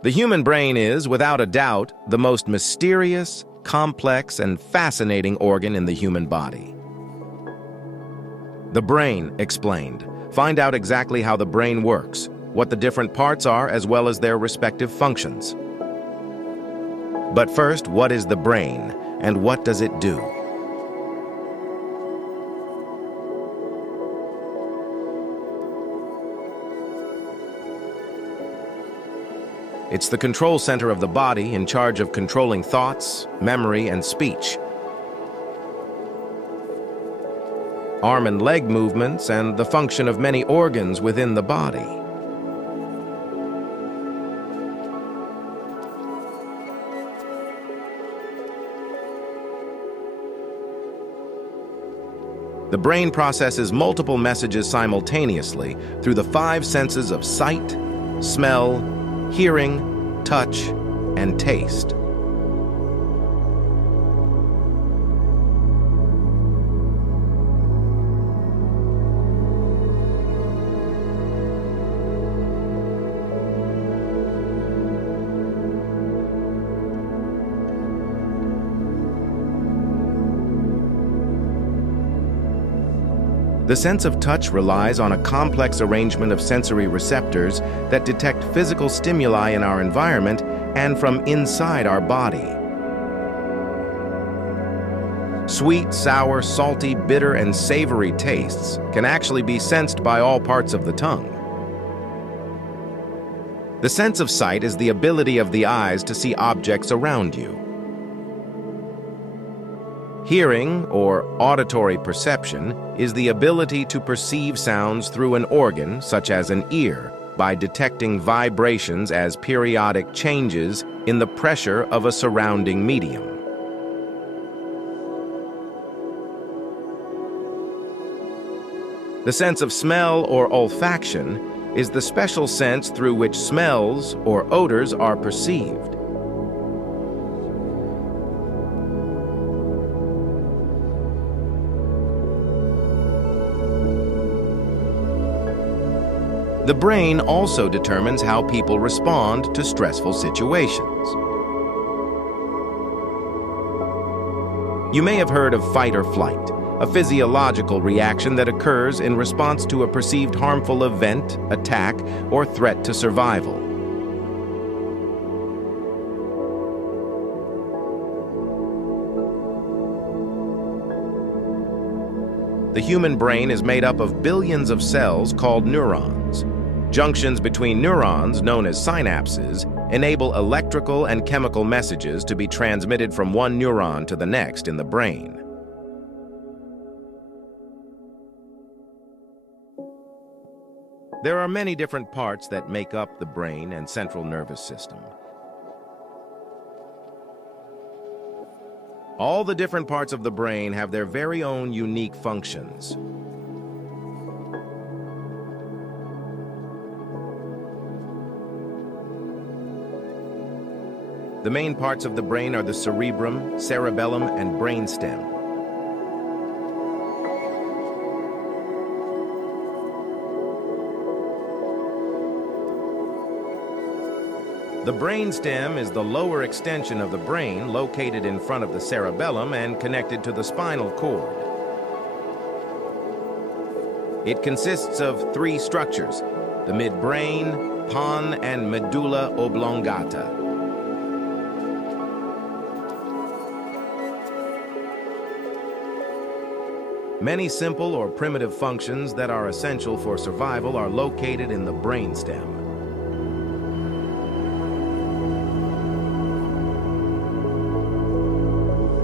The human brain is, without a doubt, the most mysterious, complex, and fascinating organ in the human body. The brain explained. Find out exactly how the brain works, what the different parts are, as well as their respective functions. But first, what is the brain, and what does it do? It's the control center of the body in charge of controlling thoughts, memory, and speech. Arm and leg movements, and the function of many organs within the body. The brain processes multiple messages simultaneously through the 5 senses of sight, smell, hearing, touch, and taste. The sense of touch relies on a complex arrangement of sensory receptors that detect physical stimuli in our environment and from inside our body. Sweet, sour, salty, bitter, and savory tastes can actually be sensed by all parts of the tongue. The sense of sight is the ability of the eyes to see objects around you. Hearing, or auditory perception, is the ability to perceive sounds through an organ, such as an ear, by detecting vibrations as periodic changes in the pressure of a surrounding medium. The sense of smell, or olfaction, is the special sense through which smells or odors are perceived. The brain also determines how people respond to stressful situations. You may have heard of fight or flight, a physiological reaction that occurs in response to a perceived harmful event, attack, or threat to survival. The human brain is made up of billions of cells called neurons. Junctions between neurons, known as synapses, enable electrical and chemical messages to be transmitted from one neuron to the next in the brain. There are many different parts that make up the brain and central nervous system. All the different parts of the brain have their very own unique functions. The main parts of the brain are the cerebrum, cerebellum, and brainstem. The brainstem is the lower extension of the brain, located in front of the cerebellum and connected to the spinal cord. It consists of 3 structures: the midbrain, pons, and medulla oblongata. Many simple or primitive functions that are essential for survival are located in the brainstem.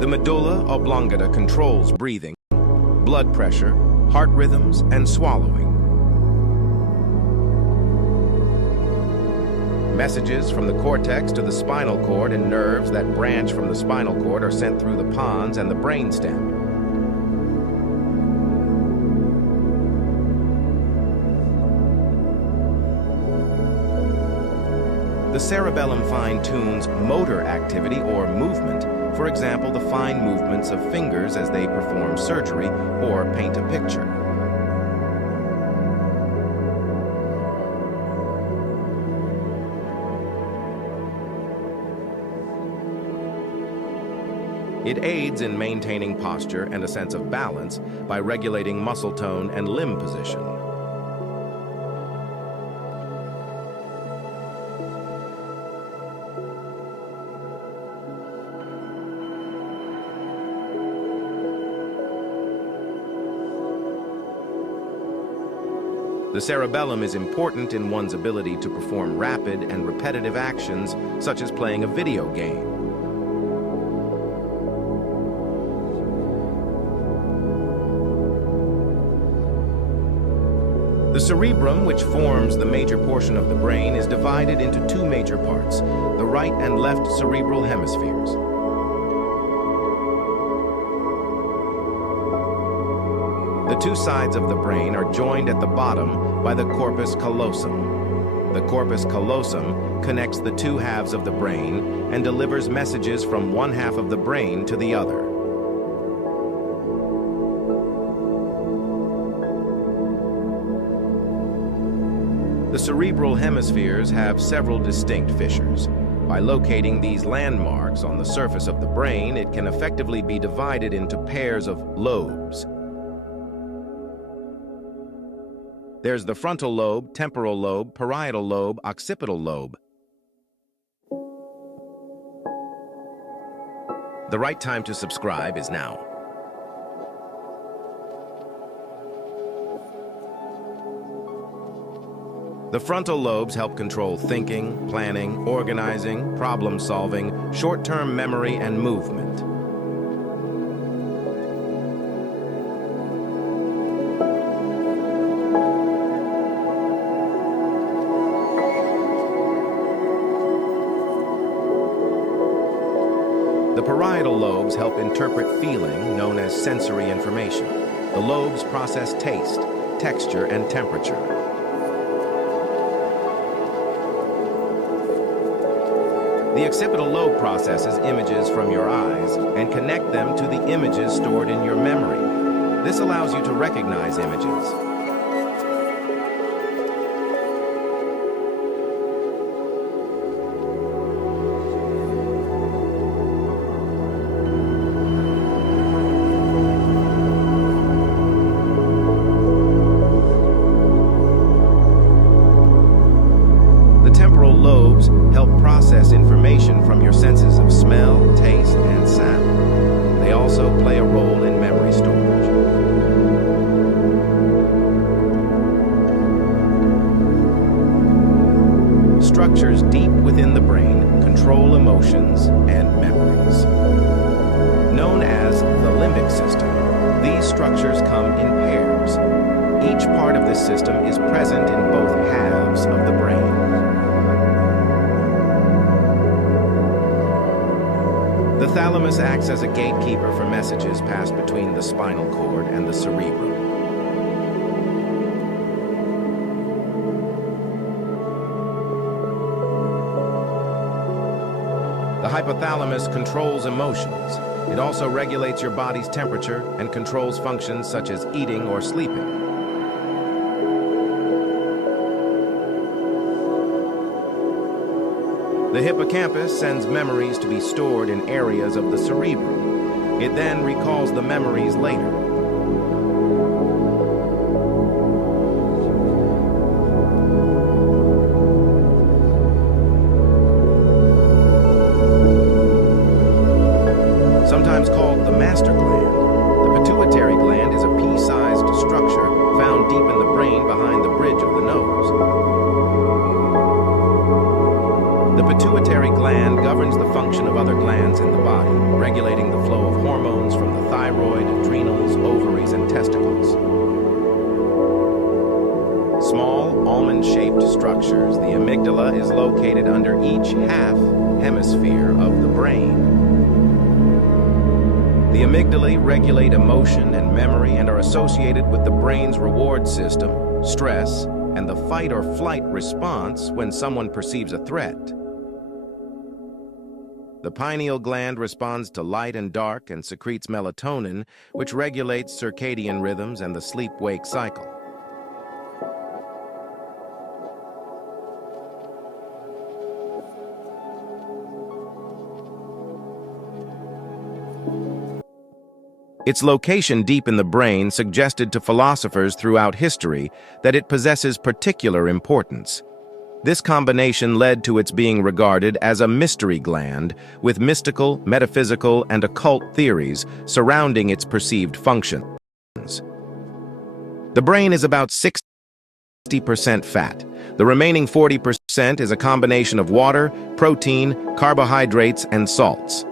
The medulla oblongata controls breathing, blood pressure, heart rhythms, and swallowing. Messages from the cortex to the spinal cord and nerves that branch from the spinal cord are sent through the pons and the brainstem. The cerebellum fine-tunes motor activity or movement, for example, the fine movements of fingers as they perform surgery or paint a picture. It aids in maintaining posture and a sense of balance by regulating muscle tone and limb position. The cerebellum is important in one's ability to perform rapid and repetitive actions, such as playing a video game. The cerebrum, which forms the major portion of the brain, is divided into two major parts, the right and left cerebral hemispheres. The two sides of the brain are joined at the bottom by the corpus callosum. The corpus callosum connects the two halves of the brain and delivers messages from one half of the brain to the other. The cerebral hemispheres have several distinct fissures. By locating these landmarks on the surface of the brain, it can effectively be divided into pairs of lobes. There's the frontal lobe, temporal lobe, parietal lobe, occipital lobe. The right time to subscribe is now. The frontal lobes help control thinking, planning, organizing, problem-solving, short-term memory, and movement. The parietal lobes help interpret feeling, known as sensory information. The lobes process taste, texture, and temperature. The occipital lobe processes images from your eyes and connect them to the images stored in your memory. This allows you to recognize images. Process information from your senses of smell, taste, and sound. They also play a role in memory storage. Structures deep within the brain control emotions and memories. Known as the limbic system, these structures come in pairs. Each part of this system is present in both halves of the brain. The thalamus acts as a gatekeeper for messages passed between the spinal cord and the cerebrum. The hypothalamus controls emotions. It also regulates your body's temperature and controls functions such as eating or sleeping. The hippocampus sends memories to be stored in areas of the cerebrum. It then recalls the memories later. Sometimes called the master gland, the pituitary gland is a pea-sized structure found deep in the brain behind the bridge of the nose. The pituitary gland governs the function of other glands in the body, regulating the flow of hormones from the thyroid, adrenals, ovaries, and testicles. Small, almond-shaped structures, the amygdala is located under each half hemisphere of the brain. The amygdalae regulate emotion and memory and are associated with the brain's reward system, stress, and the fight or flight response when someone perceives a threat. The pineal gland responds to light and dark and secretes melatonin, which regulates circadian rhythms and the sleep-wake cycle. Its location deep in the brain suggested to philosophers throughout history that it possesses particular importance. This combination led to its being regarded as a mystery gland, with mystical, metaphysical, and occult theories surrounding its perceived functions. The brain is about 60% fat. The remaining 40% is a combination of water, protein, carbohydrates, and salts.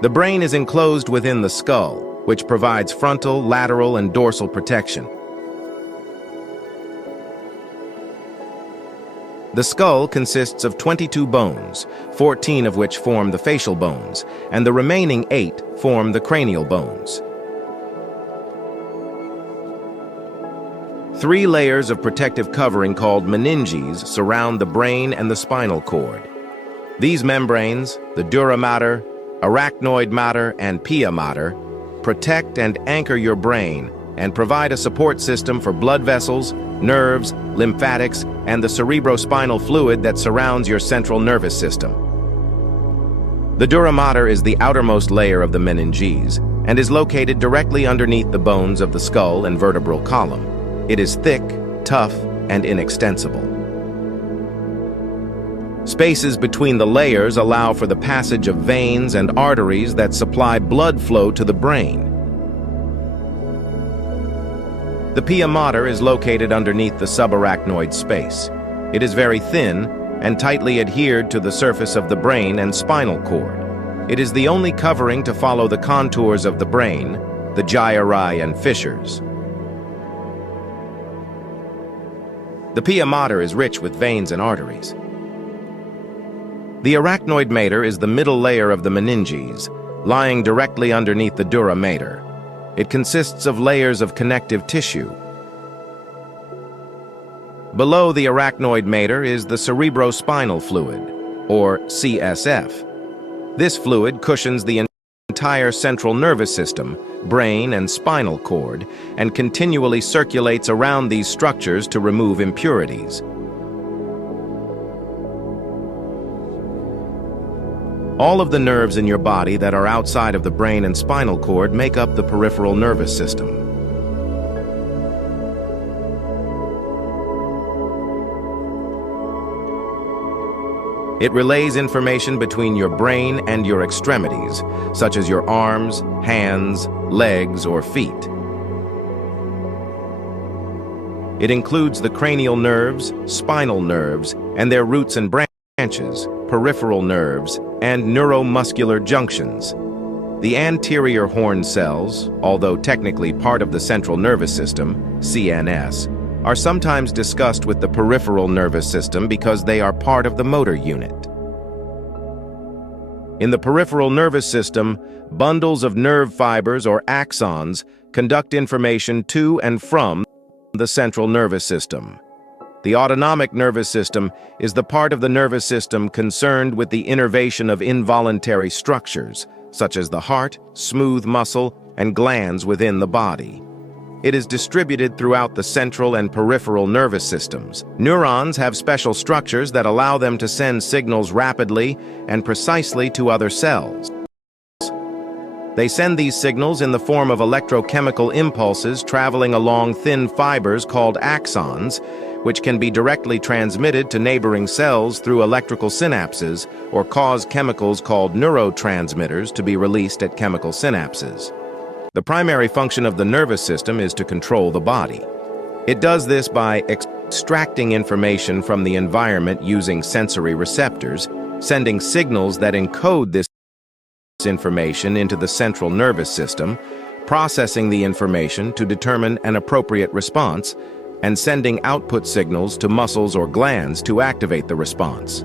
The brain is enclosed within the skull, which provides frontal, lateral, and dorsal protection. The skull consists of 22 bones, 14 of which form the facial bones, and the remaining 8 form the cranial bones. 3 layers of protective covering called meninges surround the brain and the spinal cord. These membranes, the dura mater, arachnoid mater, and pia mater, protect and anchor your brain and provide a support system for blood vessels, nerves, lymphatics, and the cerebrospinal fluid that surrounds your central nervous system. The dura mater is the outermost layer of the meninges and is located directly underneath the bones of the skull and vertebral column. It is thick, tough, and inextensible. Spaces between the layers allow for the passage of veins and arteries that supply blood flow to the brain. The pia mater is located underneath the subarachnoid space. It is very thin and tightly adhered to the surface of the brain and spinal cord. It is the only covering to follow the contours of the brain, the gyri and fissures. The pia mater is rich with veins and arteries. The arachnoid mater is the middle layer of the meninges, lying directly underneath the dura mater. It consists of layers of connective tissue. Below the arachnoid mater is the cerebrospinal fluid, or CSF. This fluid cushions the entire central nervous system, brain, and spinal cord, and continually circulates around these structures to remove impurities. All of the nerves in your body that are outside of the brain and spinal cord make up the peripheral nervous system. It relays information between your brain and your extremities, such as your arms, hands, legs, or feet. It includes the cranial nerves, spinal nerves, and their roots and branches, peripheral nerves, and neuromuscular junctions. The anterior horn cells, although technically part of the central nervous system, CNS, are sometimes discussed with the peripheral nervous system because they are part of the motor unit. In the peripheral nervous system, bundles of nerve fibers or axons conduct information to and from the central nervous system. The autonomic nervous system is the part of the nervous system concerned with the innervation of involuntary structures, such as the heart, smooth muscle, and glands within the body. It is distributed throughout the central and peripheral nervous systems. Neurons have special structures that allow them to send signals rapidly and precisely to other cells. They send these signals in the form of electrochemical impulses traveling along thin fibers called axons, which can be directly transmitted to neighboring cells through electrical synapses or cause chemicals called neurotransmitters to be released at chemical synapses. The primary function of the nervous system is to control the body. It does this by extracting information from the environment using sensory receptors, sending signals that encode this information into the central nervous system, processing the information to determine an appropriate response, and sending output signals to muscles or glands to activate the response.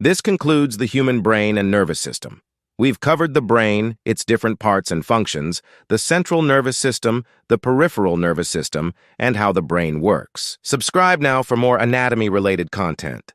This concludes the human brain and nervous system. We've covered the brain, its different parts and functions, the central nervous system, the peripheral nervous system, and how the brain works. Subscribe now for more anatomy-related content.